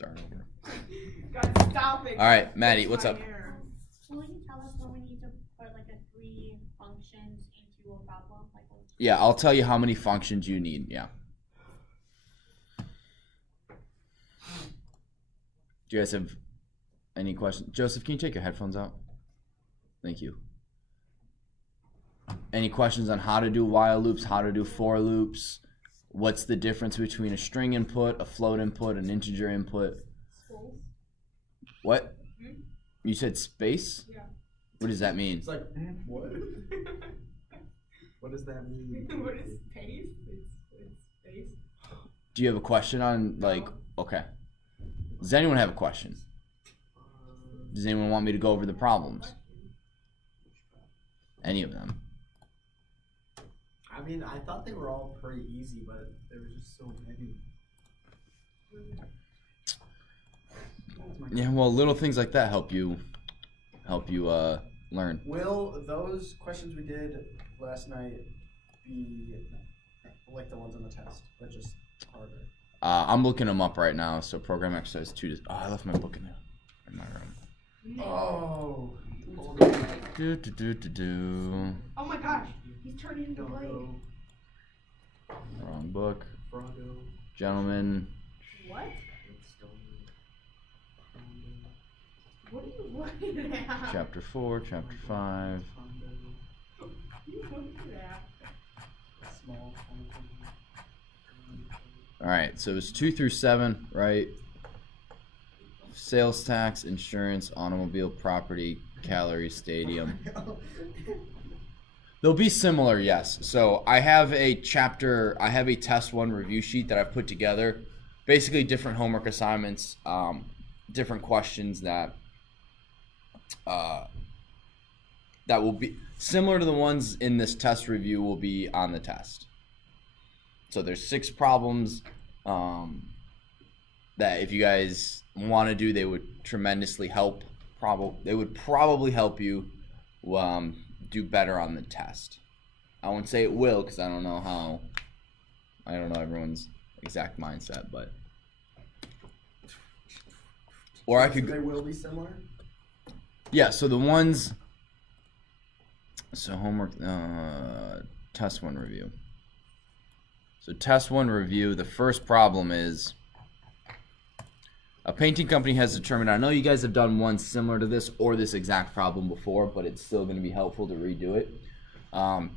start over. God, stop it. All right, Maddie, what's up? Will you tell us when we need to put like 3 functions into a problem? Yeah, I'll tell you how many functions you need. Yeah. Do you guys have any questions? Joseph, can you take your headphones out? Thank you. Any questions on how to do while loops, how to do for loops? What's the difference between a string input, a float input, an integer input? What? You said space? Yeah. What does that mean? It's like, what? What does that mean? What is space? It's space. Do you have a question on, like, okay. Does anyone have a question? Does anyone want me to go over the problems? Any of them? I mean, I thought they were all pretty easy, but there were just so many. Yeah, well, little things like that help you learn. Will those questions we did last night be like the ones on the test, but just harder? I'm looking them up right now. So program exercise 2. Oh, I left my book in my room. Oh. Oh my gosh, he's turning into Blade. Wrong book. Gentlemen. What? What are you looking at? Chapter 4, chapter 5. What are you looking at? All right, so it's 2 through 7, right? Sales tax, insurance, automobile, property, calories, stadium. They'll be similar, yes. So I have a test 1 review sheet that I've put together. Basically different homework assignments, different questions that will be similar to the ones in this test review will be on the test. So there's 6 problems that if you guys want to do, they would tremendously help. They would probably help you do better on the test. I won't say it will because I don't know everyone's exact mindset, but or I could. They will be similar. Yeah. So the ones. So homework. Test 1 review. So test 1 review, the first problem is a painting company has determined, I know you guys have done one similar to this or this exact problem before, but it's still going to be helpful to redo it. A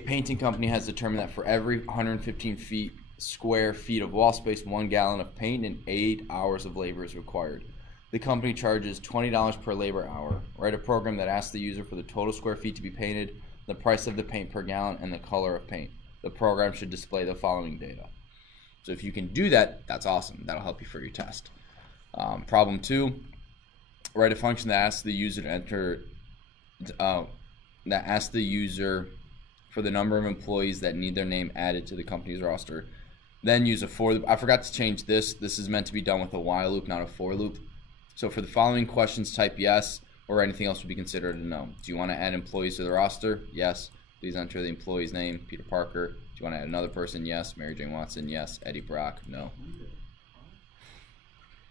painting company has determined that for every 115 square feet of wall space, 1 gallon of paint and 8 hours of labor is required. The company charges $20 per labor hour. Write a program that asks the user for the total square feet to be painted, the price of the paint per gallon, and the color of paint. The program should display the following data. So if you can do that, that's awesome. That'll help you for your test. Problem 2, write a function that asks the user to enter, for the number of employees that need their name added to the company's roster. Then use a for loop. I forgot to change this. This is meant to be done with a while loop, not a for loop. So for the following questions, type yes, or anything else would be considered a no. Do you want to add employees to the roster? Yes. Please enter the employee's name, Peter Parker. Do you want to add another person? Yes. Mary Jane Watson? Yes. Eddie Brock? No.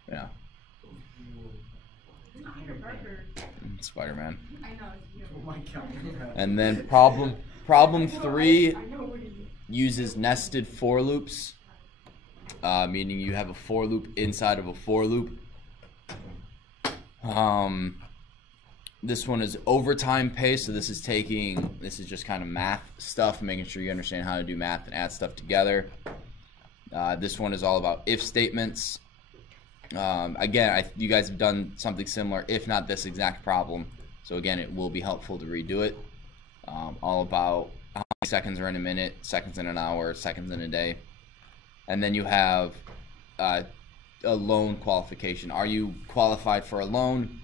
Yeah. Spider-Man. I know. Oh my God. And then problem 3 uses nested for loops, meaning you have a for loop inside of a for loop. This one is overtime pay, so this is just kind of math stuff, making sure you understand how to do math and add stuff together. This one is all about if statements. Again, you guys have done something similar, if not this exact problem. So again, it will be helpful to redo it. All about how many seconds are in a minute, seconds in an hour, seconds in a day. And then you have a loan qualification. Are you qualified for a loan?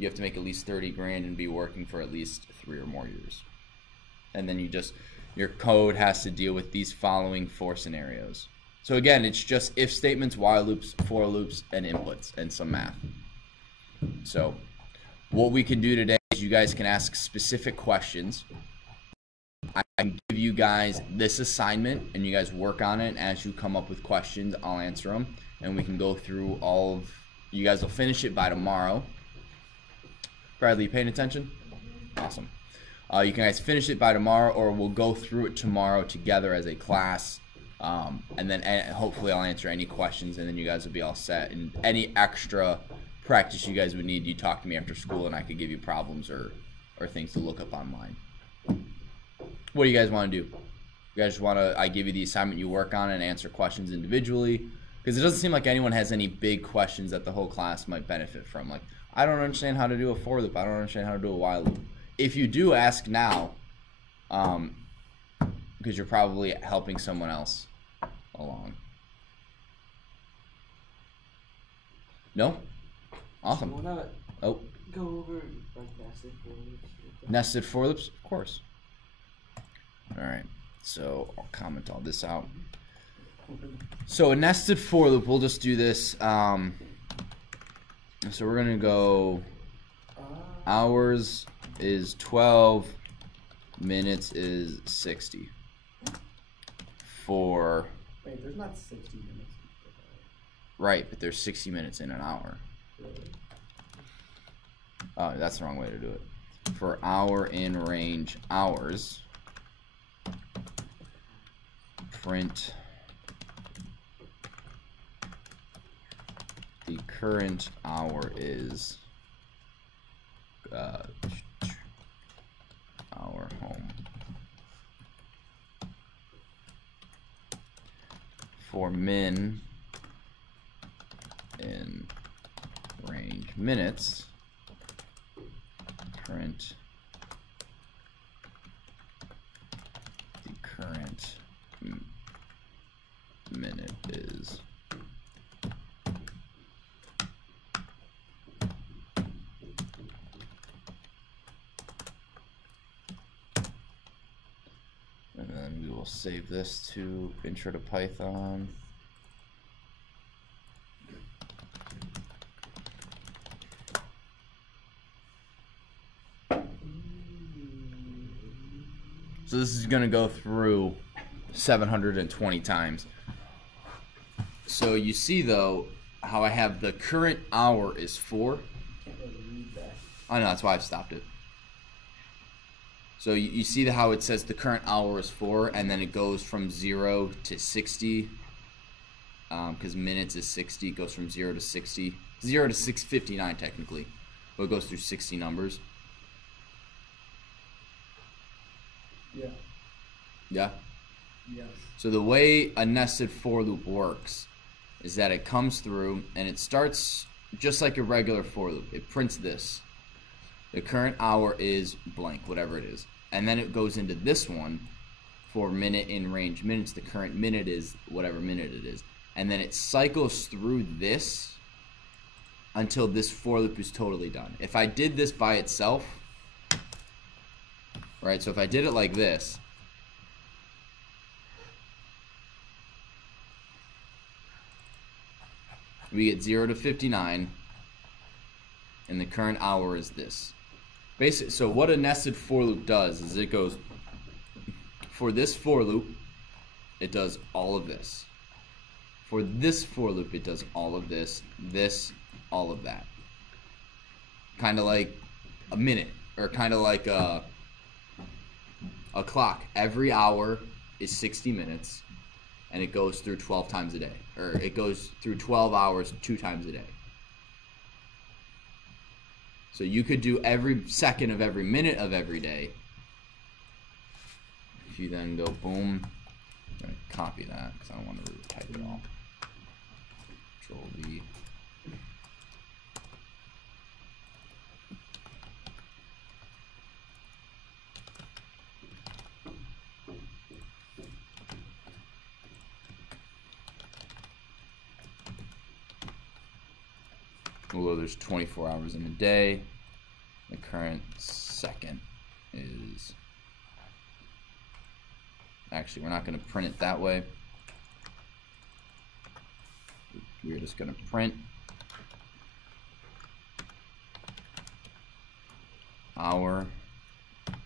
You have to make at least 30 grand and be working for at least 3 or more years. And then your code has to deal with these following 4 scenarios. So again, it's just if statements, while loops, for loops, and inputs, and some math. So what we can do today is you guys can ask specific questions. I can give you guys this assignment, and you guys work on it. As you come up with questions, I'll answer them. and we can go through all of. You guys will finish it by tomorrow. Bradley, you paying attention? Awesome. You can guys finish it by tomorrow, or we'll go through it tomorrow together as a class. And then hopefully I'll answer any questions, and then you guys will be all set. And any extra practice you guys would need, you talk to me after school, and I could give you problems or things to look up online. What do you guys want to do? You guys want to? I give you the assignment, you work on it and answer questions individually, because it doesn't seem like anyone has any big questions that the whole class might benefit from. Like, I don't understand how to do a for loop. I don't understand how to do a while loop. If you do, ask now, because you're probably helping someone else along. No? Awesome. So why not go over like nested for loops? Nested for loops? Of course. Alright, so I'll comment all this out. So a nested for loop, we'll just do this. So we're going to go hours is 12, minutes is 60. For... Wait, there's not 60 minutes. Right, but there's 60 minutes in an hour. Really? Oh, that's the wrong way to do it. For hour in range hours, print the current hour is hour home. For min in range minutes, print the current minute is. And then we will save this to Intro to Python. So this is going to go through 720 times. So you see, though, how I have the current hour is 4. Can't really read that. I know, that's why I've stopped it. So you see how it says the current hour is 4, and then it goes from 0 to 60. Because minutes is 60, it goes from 0 to 60. 0 to 659 technically, but it goes through 60 numbers. Yeah. Yeah? Yes. So the way a nested for loop works is that it comes through and it starts just like a regular for loop. It prints this. The current hour is blank, whatever it is. And then it goes into this one for minute in range minutes. The current minute is whatever minute it is. And then it cycles through this until this for loop is totally done. If I did this by itself, right, so if I did it like this, we get 0 to 59, and the current hour is this. Basic. So what a nested for loop does is it goes, for this for loop, it does all of this. For this for loop, it does all of this, all of that. Kind of like a minute, or kind of like a clock. Every hour is 60 minutes, and it goes through 12 times a day. Or it goes through 12 hours 2 times a day. So you could do every second of every minute of every day. If you then go boom, I'm going to copy that because I don't want to type it all. Control V. Although there's 24 hours in a day, the current second is, actually we're not going to print it that way. We're just going to print hour,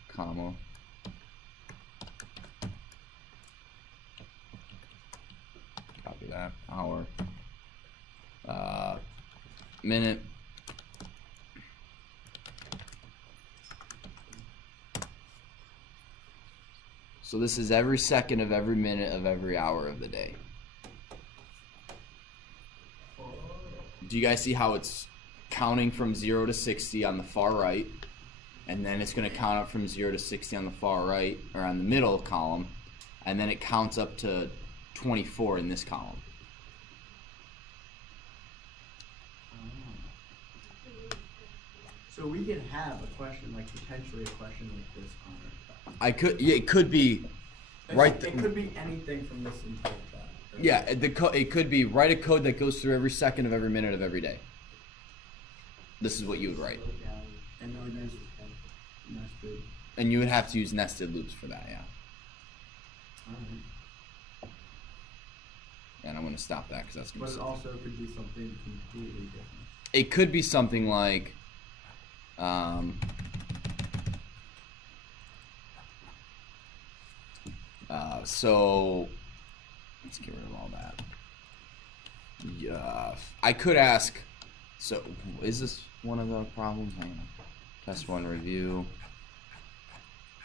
comma, copy that, hour, minute. So this is every second of every minute of every hour of the day. Do you guys see how it's counting from 0 to 60 on the far right? And then it's going to count up from 0 to 60 on the far right, or on the middle column. And then it counts up to 24 in this column. So we could have a question, like potentially a question like this on Yeah, it could be right. It could be anything from this Untitled Chapter. Yeah, it could be write a code that goes through every second of every minute of every day. This is what you would write. And no nested. And you would have to use nested loops for that, yeah. Alright. And I'm going to stop that because that's going But to it also could be something completely different. It could be something like, so let's get rid of all that. Yeah, I could ask, so is this one of the problems? Hang on. Test one review.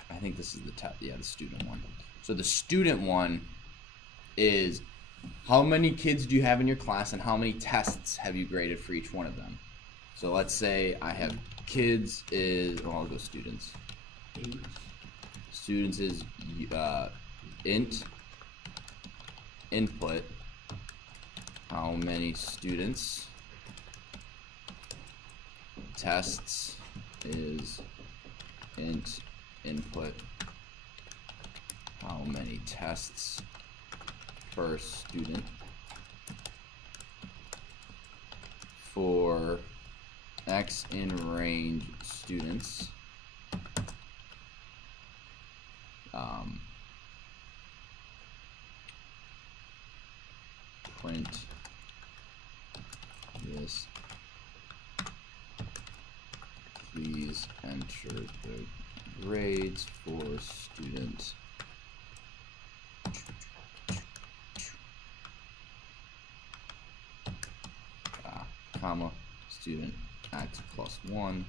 I think this is the the student one. So the student one is how many kids do you have in your class and how many tests have you graded for each one of them? So let's say I have kids is, I'll go students. Students is int input how many students. Tests is int input how many tests per student. For X in range students, print this. Please enter the grades for students. Comma student X plus 1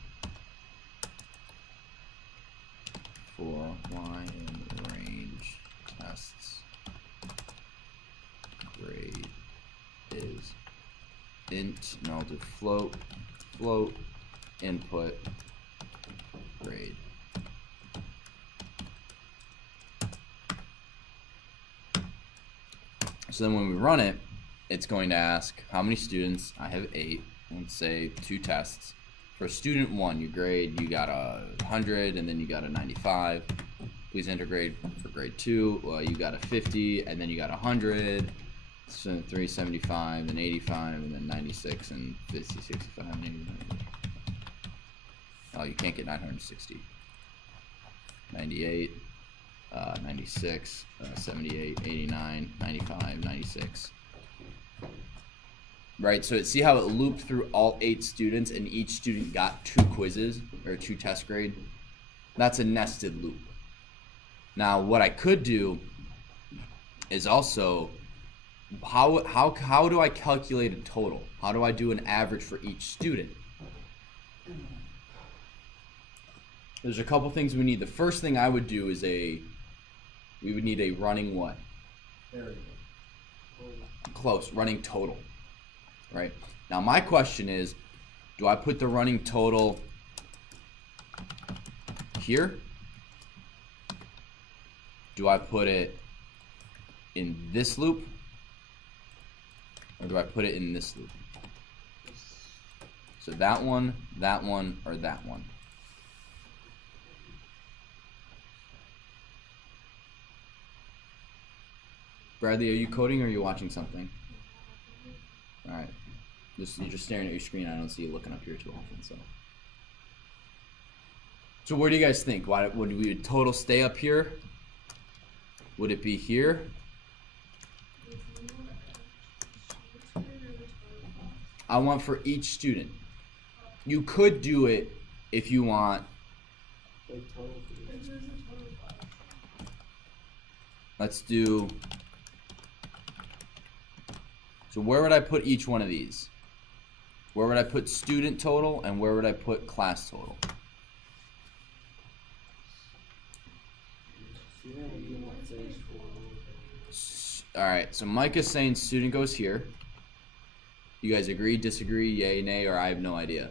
for Y in range tests. Grade is int, and I'll do float input grade. So then when we run it, it's going to ask how many students. I have 8. Let's say 2 tests. For student 1, you grade, you got a 100 and then you got a 95. Please enter grade for grade 2. Well, you got a 50 and then you got a 100. So 375 and 85 and then 96 and 50, 65 and 89. Oh, you can't get 960. 98, 96, 78, 89, 95, 96. Right, so see how it looped through all 8 students and each student got 2 quizzes or 2 test grade? That's a nested loop. Now what I could do is also, how do I calculate a total? How do I do an average for each student? There's a couple things we need. The first thing I would do is we would need a running what? Variable. Close, running total. Right? Now my question is, do I put the running total here? Do I put it in this loop? Or do I put it in this loop? So that one, or that one. Bradley, are you coding or are you watching something? Alright. You're just staring at your screen. I don't see you looking up here too often. So where do you guys think? Why would we total stay up here? Would it be here? I want for each student. You could do it if you want. Let's do. So where would I put each one of these? Where would I put student total and where would I put class total? Alright, so Micah's saying student goes here. You guys agree, disagree, yay, nay, or I have no idea?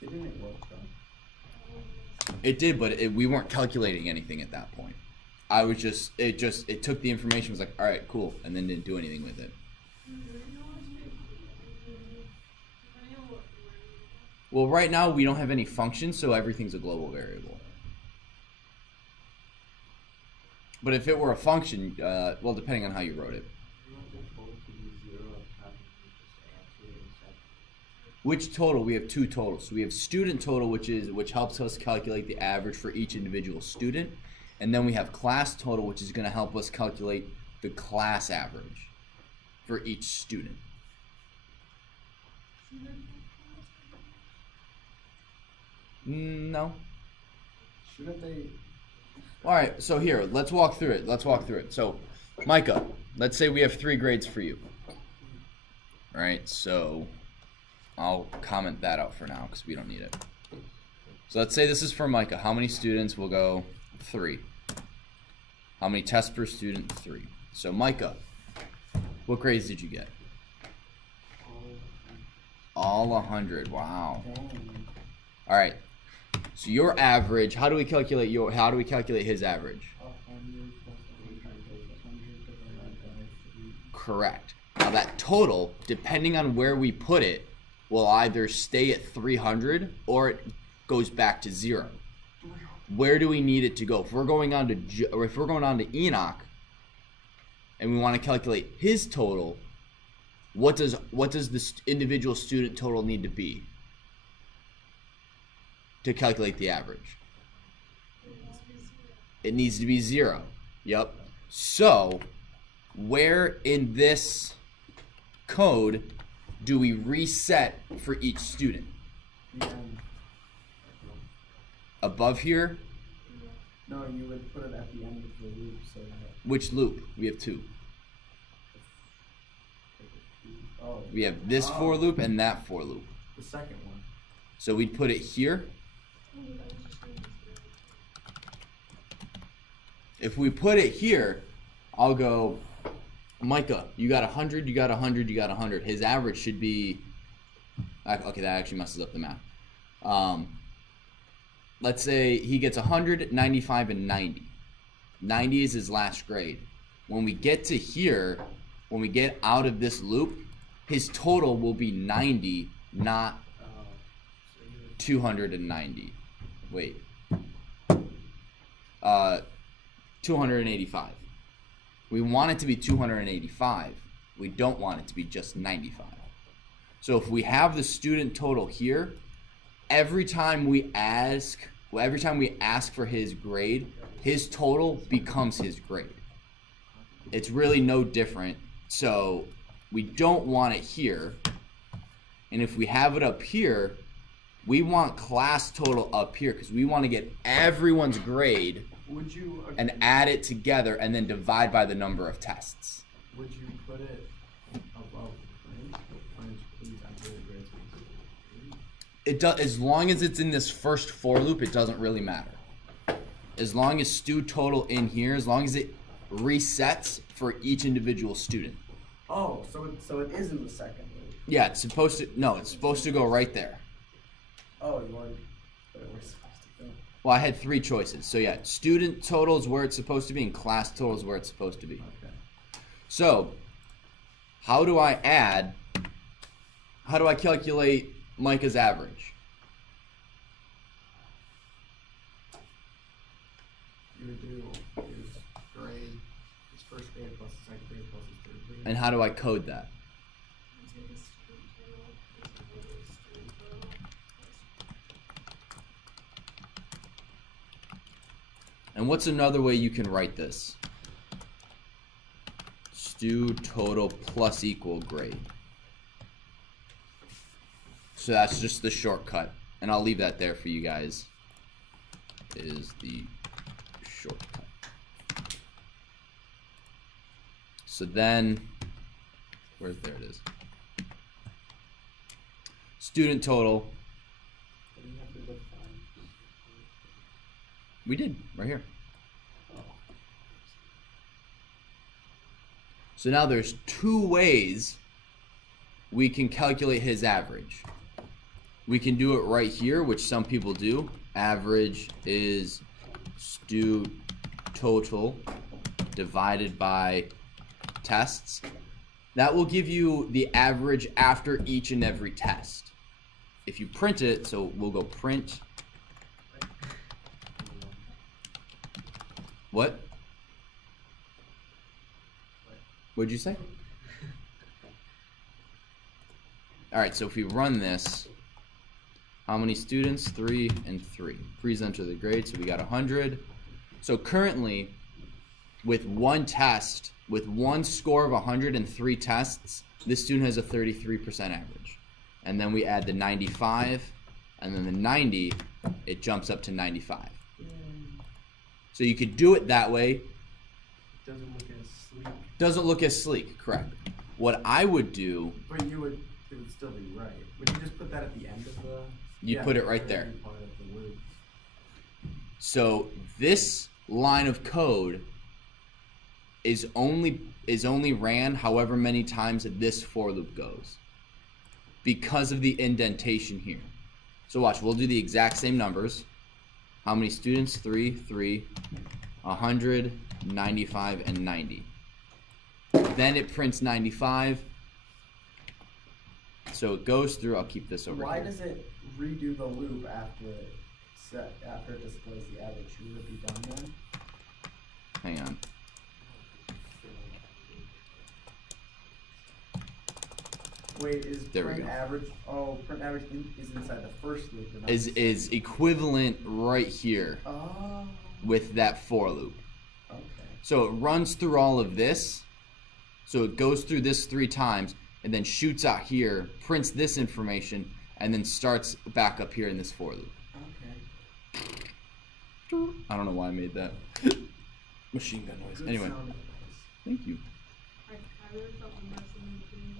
Didn't it work though? It did, but we weren't calculating anything at that point. I was just, it took the information, was like, alright, cool, and then didn't do anything with it. Well, right now we don't have any functions, so everything's a global variable. But if it were a function, well, depending on how you wrote it. Which total? We have two totals. So we have student total, which helps us calculate the average for each individual student, and then we have class total, which is going to help us calculate the class average for each student. No. Shouldn't they? All right, so here, let's walk through it. So, Micah, let's say we have 3 grades for you. All right, so I'll comment that out for now because we don't need it. So let's say this is for Micah. How many students? We'll go 3. How many tests per student? 3. So Micah, what grades did you get? All 100. Wow. All right. So your average. How do we calculate his average? Correct. Now that total, depending on where we put it, will either stay at 300 or it goes back to 0. Where do we need it to go? If we're going on to Enoch, and we want to calculate his total, what does the individual student total need to be to calculate the average? It needs to be 0. Yep. So, where in this code do we reset for each student? Above here? No, you would put it at the end of the loop. So that Which loop? We have 2. oh, We have this for loop and that for loop. the second one. So we'd put it here. If we put it here, I'll go, Micah, you got 100, you got 100, you got 100. His average should be, okay, that actually messes up the math. Let's say he gets 100, 95, and 90. 90 is his last grade. When we get to here, when we get out of this loop, his total will be 90, not 290. Wait. 285. We want it to be 285. We don't want it to be just 95. So if we have the student total here, every time we ask for his grade, his total becomes his grade. It's really no different. So we don't want it here. And if we have it up here, we want class total up here because we want to get everyone's grade Would you and add it together and then divide by the number of tests. Would you put it above grades? Please enter the grades. It does, as long as it's in this first for loop, it doesn't really matter. As long as stu total in here, as long as it resets for each individual student. Oh, so it is in the second loop. Yeah, it's supposed to go right there. Oh, you already put it where it's supposed to go. Well, I had 3 choices. So yeah, student total is where it's supposed to be and class total is where it's supposed to be. Okay. So, how do I calculate Micah's average? You would do his grade, his first grade plus his second grade plus his third grade. And how do I code that? And what's another way you can write this? Stu total plus equal grade. So that's just the shortcut. And I'll leave that there for you guys. Is the shortcut. So then, there it is. Student total. You have to define. We did, right here. So now there's two ways we can calculate his average. We can do it right here, which some people do. Average is stu total divided by tests. That will give you the average after each and every test. If you print it, so we'll go print. What? What'd you say? All right, so if we run this, how many students? 3 and 3. Please enter the grade, so we got 100. So currently, with one test, with one score of 103 tests, this student has a 33% average. And then we add the 95, and then the 90, it jumps up to 95. So you could do it that way. Doesn't look as sleek. Doesn't look as sleek, correct. What I would do, But it would still be right. Would you just put that at the end of the? You put it right there. Part of the loop. so this line of code is only ran however many times this for loop goes, because of the indentation here. So watch, we'll do the exact same numbers. How many students? 3, 3, 100, 95, and 90. Then it prints 95. So it goes through. I'll keep this over Why here. does it redo the loop after it displays the average? Should it be done then? Hang on. Wait, is There we print go. average? Oh, print average is inside the first loop. and not Is equivalent right here Oh. with that for loop. Okay. So it runs through all of this. So it goes through this 3 times and then shoots out here, prints this information, and then starts back up here in this for loop. Okay. I don't know why I made that machine gun noise. Good Anyway, sound effects. thank you. I really felt immersed in the machine.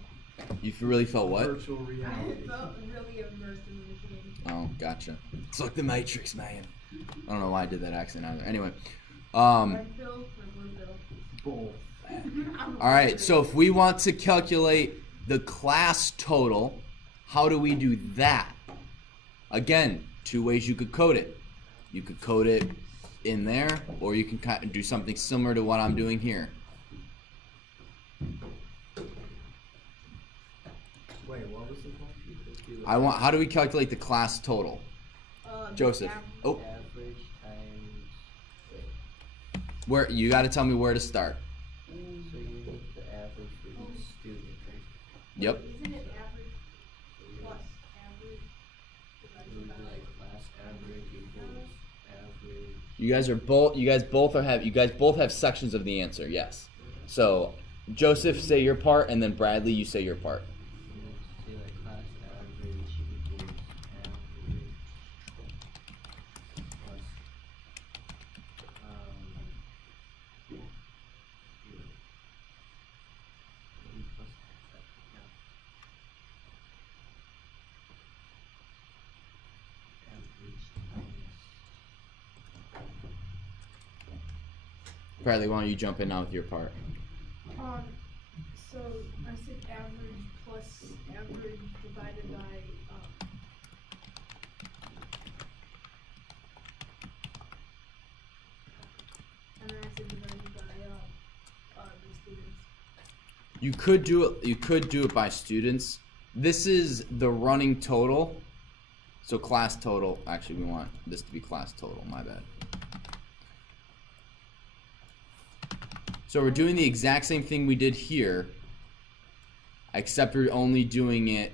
You really felt what? Virtual reality. I felt really immersed in the machine. Oh, gotcha. It's like the Matrix, man. I don't know why I did that accent either. Anyway, Red pill or blue pill? Both. all right. So if we want to calculate the class total, how do we do that? Again, 2 ways you could code it. You could code it in there, or you can kind of do something similar to what I'm doing here. Wait, what was the question? How do we calculate the class total? Joseph. Oh, Average times. where you got to tell me where to start. So you need the average for each student, right? Yep. Isn't it average plus average So we do like class average equals average. You guys both have sections of the answer. Yes. So, Joseph, say your part, and then Bradley, you say your part. You need to say like class average equals average plus here. Maybe plus that, yeah. Average times. Bradley, why don't you jump in now with your part? So I said average plus average divided by and then I said divided by the students. You could do it. You could do it by students. This is the running total. So class total. Actually, we want this to be class total. My bad. So we're doing the exact same thing we did here, except we're only doing it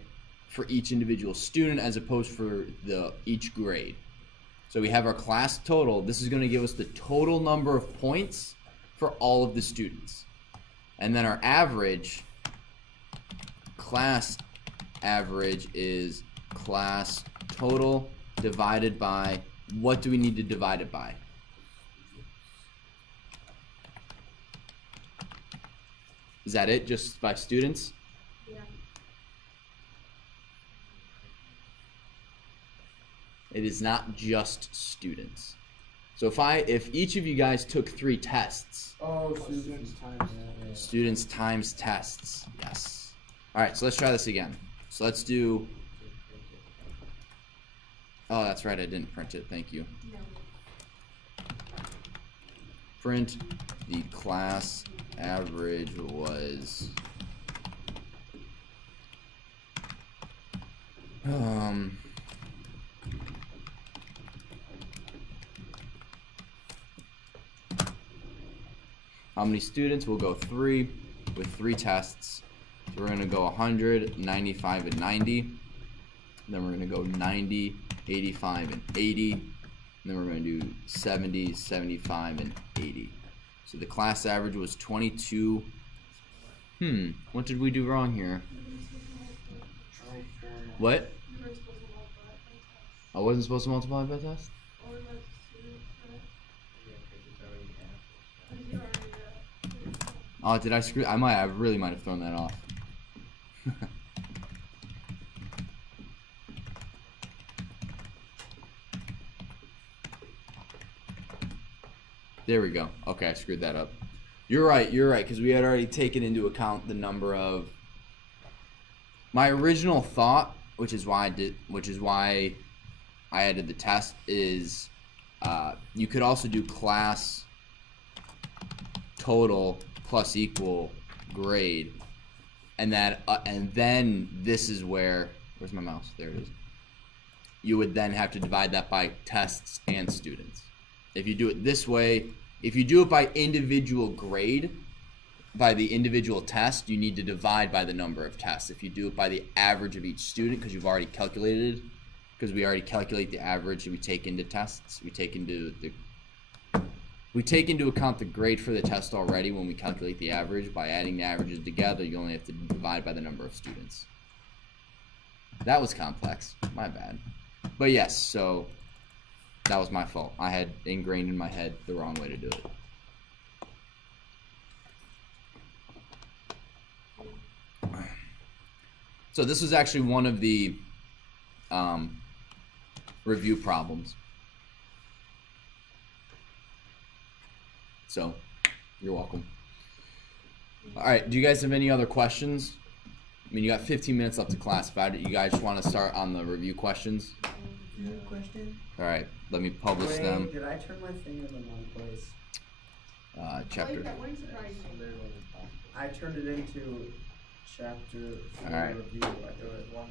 for each individual student as opposed for each grade. So we have our class total. This is going to give us the total number of points for all of the students. And then our average, class average, is class total divided by, what do we need to divide it by? Is that it? Just by students? Yeah. It is not just students. So if each of you guys took 3 tests, Oh, students times. Yeah. students times tests, yes. All right, so let's try this again. So let's do. Oh, that's right, I didn't print it. Thank you. No. Print the class average was. How many students? We'll go 3 with 3 tests. So we're going to go 100, 95, and 90. Then we're going to go 90, 85, and 80. And then we're going to do 70, 75, and 80. So the class average was 22. What did we do wrong here? What? You were supposed to multiply it by test. I wasn't supposed to multiply by test? Or by student, right? Yeah, because it's already half. Because you already, Oh, did I screw? I really might have thrown that off. There we go. Okay, I screwed that up. You're right, because we had already taken into account the number of. My original thought, which is why I added the test, is you could also do class total plus equal grade, and then this is where's my mouse? There it is. You would then have to divide that by tests and students. If you do it this way, if you do it by individual grade, by the individual test, you need to divide by the number of tests. If you do it by the average of each student, because you've already calculated, because we already calculate the average that we take into tests, we take into account the grade for the test already when we calculate the average. By adding the averages together, you only have to divide by the number of students. That was complex. My bad. But yes, so that was my fault. I had ingrained in my head the wrong way to do it. So this was actually one of the review problems. So, you're welcome. All right, do you guys have any other questions? I mean, you got 15 minutes left to class. If you guys want to start on the review questions? Question? All right, let me publish Wait, them. did I turn my thing in the wrong place? Chapter. that wouldn't surprise me. Literally impossible. I turned it into chapter 4 All right. review. I do it one